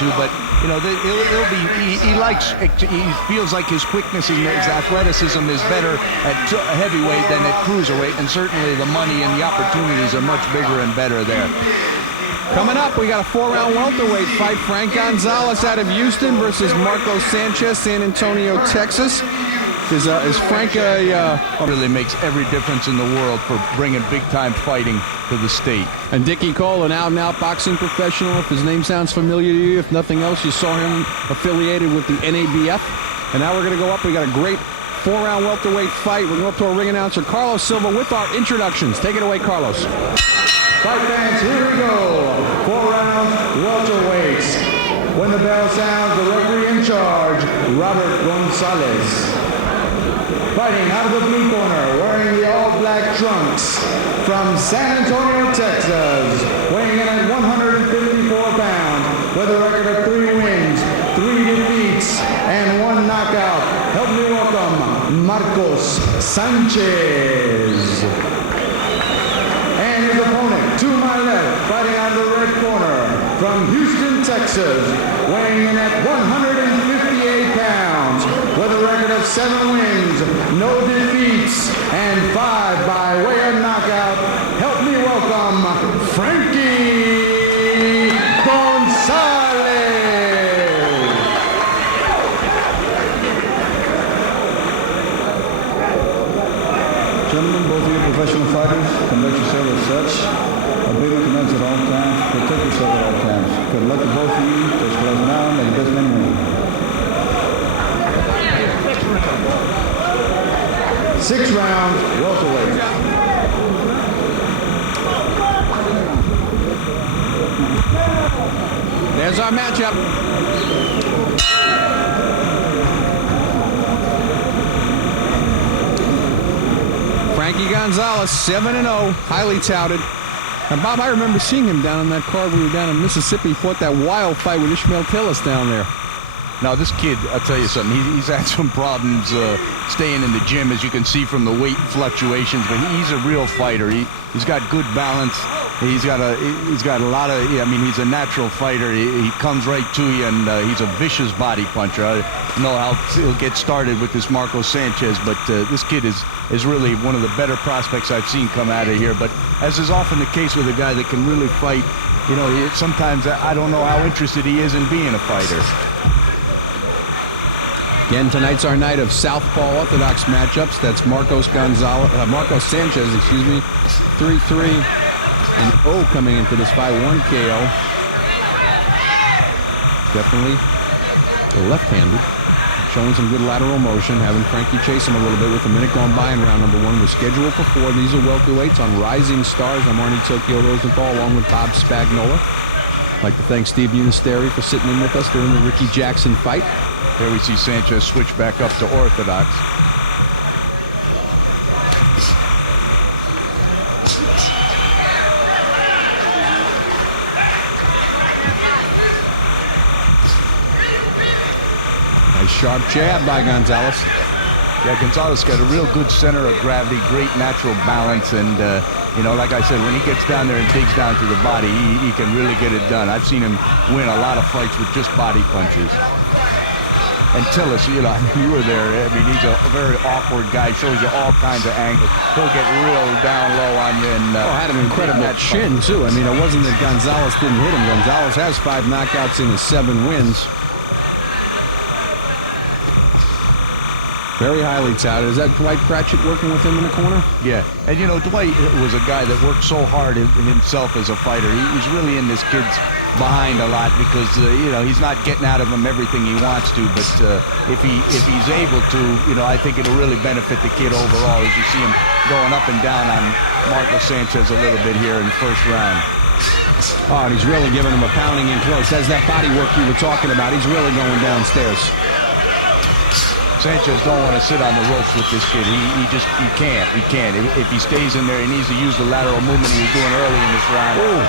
to, but you know, he feels like his quickness and his athleticism is better at heavyweight than at cruiserweight, and certainly the money and the opportunities are much bigger and better there. Coming up, we got a 4-round welterweight fight. Frank Gonzalez out of Houston versus Marco Sanchez, San Antonio, Texas. Is Frank really makes every difference in the world for bringing big-time fighting to the state. And Dickie Cole, an out-and-out boxing professional. If his name sounds familiar to you, if nothing else, you saw him affiliated with the NABF. And now we're going to go up. We got a great 4-round welterweight fight. We're going up to our ring announcer, Carlos Silva, with our introductions. Take it away, Carlos. Fight fans, here we go. 4-round welterweights. When the bell sounds, the referee in charge, Robert Gonzalez. Fighting out of the blue corner, wearing the all-black trunks, from San Antonio, Texas, weighing in at 154 pounds, with a record of 3 wins, 3 defeats, and 1 knockout. Help me welcome Marcos Sanchez. And his opponent, to my left, fighting out of the red corner, from Houston, Texas, weighing in at 158 pounds, with a record of 7 wins, no defeats, and 5 by way of knockout. Help me welcome Frankie Gonzalez. Gentlemen, both of you professional fighters, conduct yourself as such. Obey my commands at all times. Protect yourself at all times. Good luck to both of you. First class now, may the best man win. 6 rounds, welterweight. There's our matchup. Frankie Gonzalez, 7-0, highly touted. And Bob, I remember seeing him down on that card. We were down in Mississippi, fought that wild fight with Ishmael Tillis down there. Now, this kid, I'll tell you something, he's had some problems staying in the gym, as you can see from the weight fluctuations, but he's a real fighter. He's got good balance. He's got a lot of, I mean, he's a natural fighter. He comes right to you, and he's a vicious body puncher. I don't know how he'll get started with this Marco Sanchez, but this kid is really one of the better prospects I've seen come out of here. But as is often the case with a guy that can really fight, you know, sometimes I don't know how interested he is in being a fighter. Again, tonight's our night of southpaw orthodox matchups. That's Marco Sanchez, 3-3 and 0 coming into this fight. 1 KO. Definitely the left-handed, showing some good lateral motion, having Frankie chase him a little bit with a minute gone by in round number 1. We're scheduled for 4. These are welterweights on Rising Stars. I'm Arnie Tokyo Rosenthal, along with Bob Spagnola. I'd like to thank Steve Munisteri for sitting in with us during the Ricky Jackson fight. There we see Sanchez switch back up to orthodox. Nice sharp jab by Gonzalez. Yeah, Gonzalez got a real good center of gravity, great natural balance, and you know, like I said, when he gets down there and digs down to the body, he can really get it done. I've seen him win a lot of fights with just body punches. And Tillis, you know, you were there. I mean, he's a very awkward guy. Shows you all kinds of angles. He'll get real down low on you. And had an incredible chin, too. I mean, it wasn't that Gonzalez didn't hit him. Gonzalez has 5 knockouts in his 7 wins. Very highly touted. Is that Dwight Pratchett working with him in the corner? Yeah. And, you know, Dwight was a guy that worked so hard himself as a fighter. He's really in this kid's behind a lot because, you know, he's not getting out of him everything he wants to. But if he's able to, you know, I think it'll really benefit the kid overall as you see him going up and down on Marco Sanchez a little bit here in the first round. Oh, and he's really giving him a pounding in close. That's that body work you were talking about. He's really going downstairs. Sanchez don't want to sit on the ropes with this kid. He can't. If he stays in there, he needs to use the lateral movement he was doing early in this round. Ooh.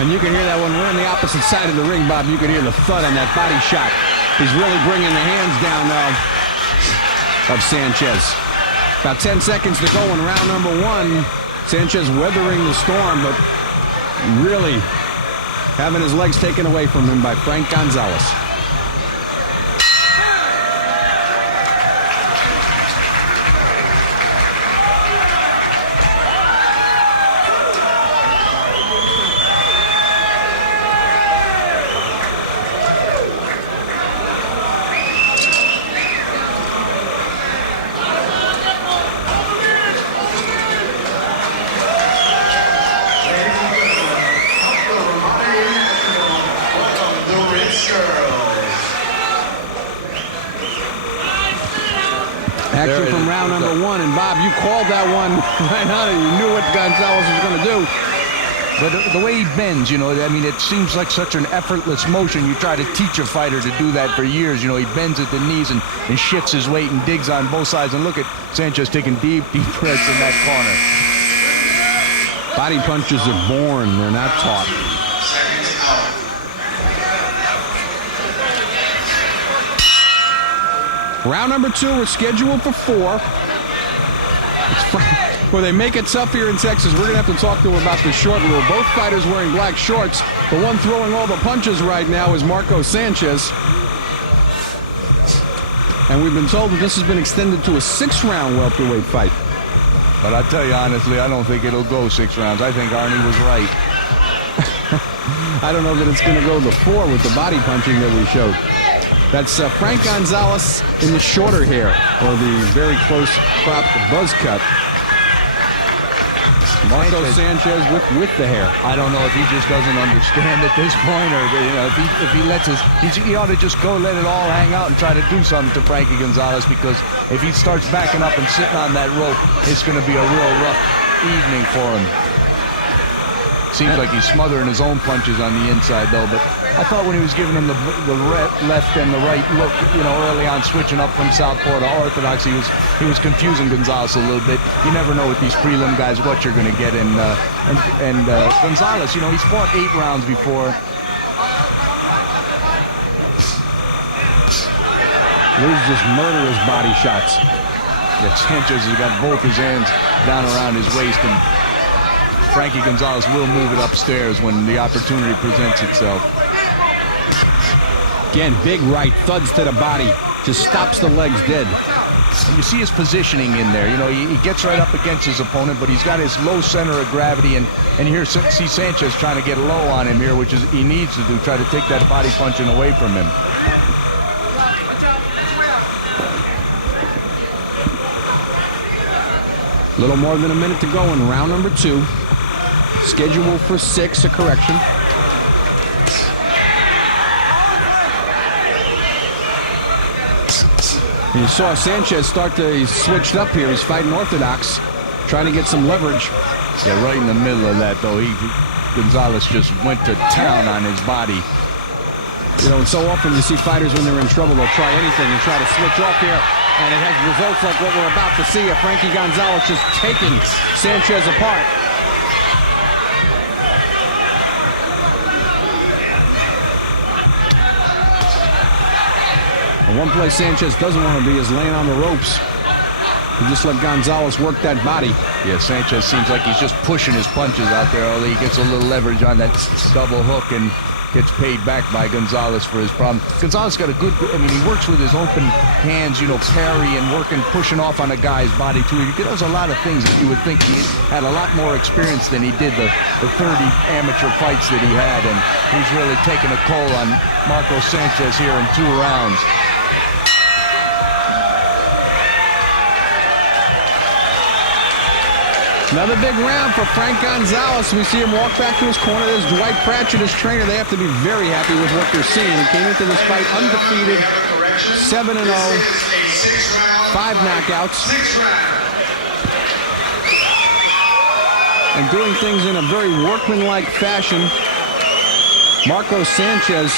And you can hear that when we're on the opposite side of the ring, Bob. You can hear the thud on that body shot. He's really bringing the hands down of Sanchez. About 10 seconds to go in round number 1. Sanchez weathering the storm, but really having his legs taken away from him by Frank Gonzalez. Action from round number one, and Bob, you called that one right on it. You knew what Gonzalez was going to do. But the way he bends, you know, I mean, it seems like such an effortless motion. You try to teach a fighter to do that for years. You know, he bends at the knees and shifts his weight and digs on both sides. And look at Sanchez taking deep, deep breaths in that corner. Body punches are born. They're not taught. Round number two, we're scheduled for 4. Well, they make it tough here in Texas. We're going to have to talk to him about the short rule. Both fighters wearing black shorts. The one throwing all the punches right now is Marco Sanchez. And we've been told that this has been extended to a 6-round welterweight fight. But I tell you honestly, I don't think it'll go 6 rounds. I think Arnie was right. I don't know that it's going to go the 4 with the body punching that we showed. That's Frank Gonzalez in the shorter hair, or the very close cropped buzz cut. Marco Sanchez with the hair. I don't know if he just doesn't understand at this point, or you know, if he lets he ought to just go let it all hang out and try to do something to Frankie Gonzalez, because if he starts backing up and sitting on that rope, it's going to be a real rough evening for him. Seems like he's smothering his own punches on the inside, though. But I thought when he was giving him the left and the right look, you know, early on, switching up from southpaw to orthodox, he was confusing Gonzalez a little bit. You never know with these prelim guys what you're going to get. And Gonzalez, you know, he's fought 8 rounds before. These just murderous body shots. Yeah, Sanchez has got both his hands down around his waist, and Frankie Gonzalez will move it upstairs when the opportunity presents itself. Again, big right, thuds to the body, just stops the legs dead. And you see his positioning in there. You know, he gets right up against his opponent, but he's got his low center of gravity, and here see Sanchez trying to get low on him here, which is he needs to do, try to take that body punching away from him. A little more than a minute to go in round number 2. Scheduled for 6, a correction. And you saw Sanchez he's switched up here. He's fighting orthodox, trying to get some leverage. Yeah, right in the middle of that, though, Gonzalez just went to town on his body. You know, and so often you see fighters when they're in trouble, they'll try anything and try to switch off here. And it has results like what we're about to see. Frankie Gonzalez just taking Sanchez apart. And one place Sanchez doesn't want to be is laying on the ropes. He just let Gonzalez work that body. Yeah, Sanchez seems like he's just pushing his punches out there, although he gets a little leverage on that double hook and gets paid back by Gonzalez for his problem. Gonzalez got a good, I mean, he works with his open hands, you know, parry and pushing off on a guy's body, too. He does a lot of things that you would think he had a lot more experience than he did the 30 amateur fights that he had, and he's really taken a toll on Marco Sanchez here in 2 rounds. Another big round for Frank Gonzalez. We see him walk back to his corner. There's Dwight Pratchett, his trainer. They have to be very happy with what they're seeing. He came into this fight undefeated, 7-0, 5 knockouts. And doing things in a very workmanlike fashion. Marco Sanchez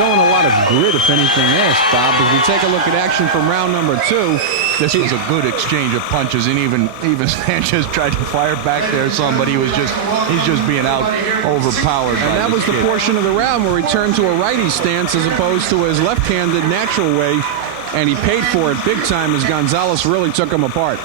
showing a lot of grit, if anything else, Bob. As we take a look at action from round number 2, this was a good exchange of punches, and even Sanchez tried to fire back there some, but he's just being overpowered. And that was the portion of the round where he turned to a righty stance as opposed to his left-handed natural way, and he paid for it big time as Gonzalez really took him apart.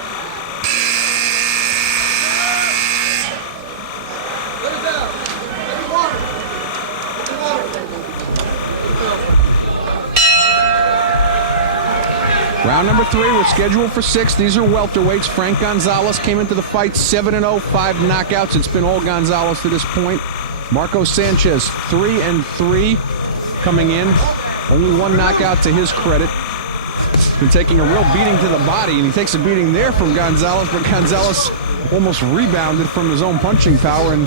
Round number 3, we're scheduled for 6. These are welterweights. Frank Gonzalez came into the fight 7-0, 5 knockouts. It's been all Gonzalez to this point. Marco Sanchez, 3-3 coming in. Only 1 knockout to his credit. Been taking a real beating to the body, and he takes a beating there from Gonzalez, but Gonzalez almost rebounded from his own punching power and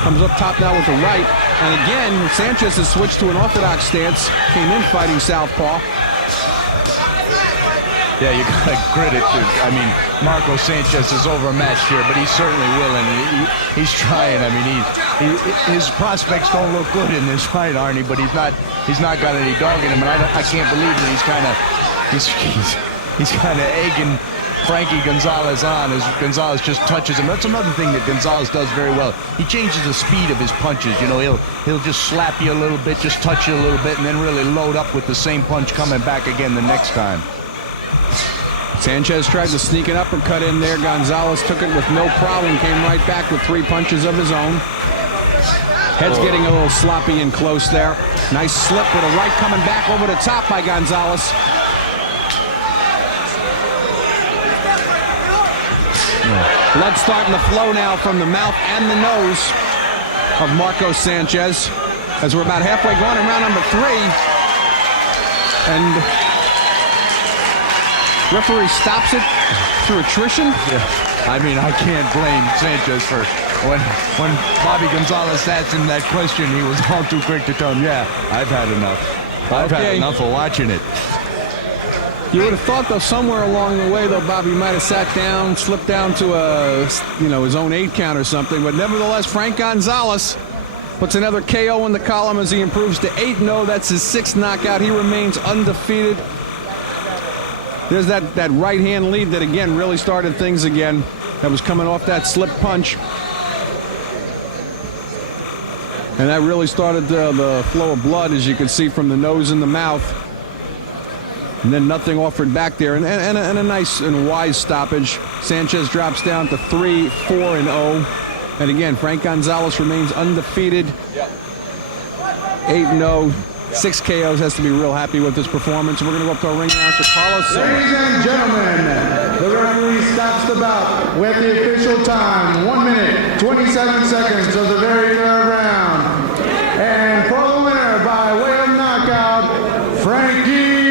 comes up top now with the right. And again, Sanchez has switched to an orthodox stance, came in fighting southpaw. Yeah, you got to credit to, I mean, Marco Sanchez is overmatched here, but he's certainly willing. He's trying. I mean, his prospects don't look good in this fight, Arnie, but he's not got any dog in him, and I can't believe that he's kind of egging Frankie Gonzalez on as Gonzalez just touches him. That's another thing that Gonzalez does very well. He changes the speed of his punches. You know, he'll just slap you a little bit, just touch you a little bit, and then really load up with the same punch coming back again the next time. Sanchez tried to sneak an uppercut in there. Gonzalez took it with no problem, came right back with 3 punches of his own. Head's getting a little sloppy and close there. Nice slip with a right coming back over the top by Gonzalez. Blood starting to flow now from the mouth and the nose of Marco Sanchez as we're about halfway going in round number 3. And referee stops it through attrition. Yeah. I mean, I can't blame Sanchez for when Bobby Gonzalez asked him that question, he was all too quick to tell him, yeah, I've had enough. I've had enough of watching it. You would have thought, though, somewhere along the way, though, Bobby might have sat down, slipped down to his own 8 count or something. But nevertheless, Frank Gonzalez puts another KO in the column as he improves to 8-0. That's his 6th knockout. He remains undefeated. There's that right hand lead that, again, really started things again. That was coming off that slip punch. And that really started the flow of blood, as you can see, from the nose and the mouth. And then nothing offered back there. And a nice and wise stoppage. Sanchez drops down to 3-4-0. And again, Frank Gonzalez remains undefeated. 8-0. 6 KOs, has to be real happy with this performance. We're going to go up to our ring announcer, Carlos. Ladies and gentlemen, the referee stops the bout with the official time, 1 minute, 27 seconds of the very 3rd round. And for the winner by way of knockout, Frankie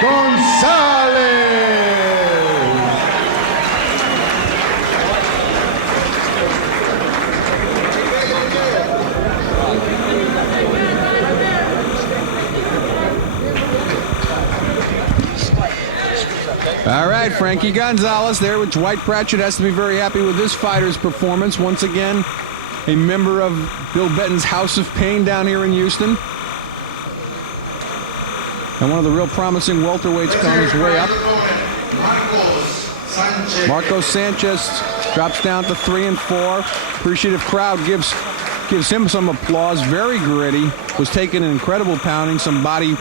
Gonzalez. All right, Frankie Gonzalez there with Dwight Pratchett has to be very happy with this fighter's performance. Once again, a member of Bill Benton's House of Pain down here in Houston. And one of the real promising welterweights on his way up. Marco Sanchez drops down to 3-4. Appreciative crowd gives him some applause. Very gritty. Was taking an incredible pounding, some body